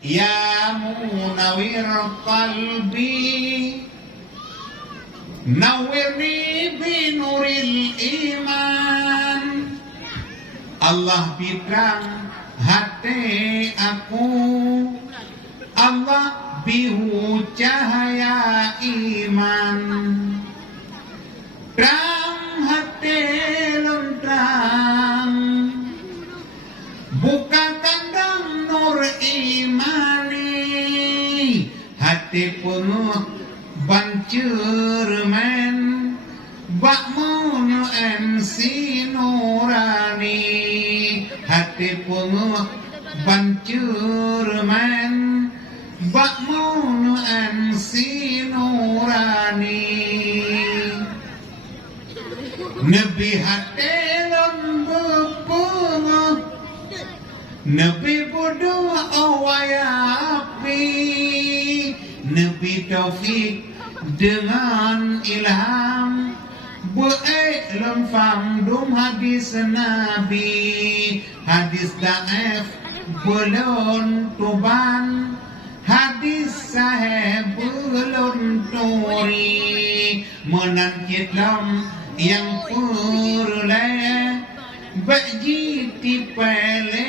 Ya munawwir qalbi nawwirni binuril iman. Allah bidang hati aku, Allah bihu cahaya iman. Terang hati lentrang, buka kandang nur imani. Hati penuh bancur men, bakmun ensi nurani. Hati penuh bancur men, bakmun ensi nurani. Nabi hati lembut, Nabi bodoh awayapi, Nabi taufik dengan ilham, bu'ai lemfam dum hadis Nabi. Hadis da'ef belum tuban, hadis sahih belum turi. Menangkit lam yang purle, bagi tipele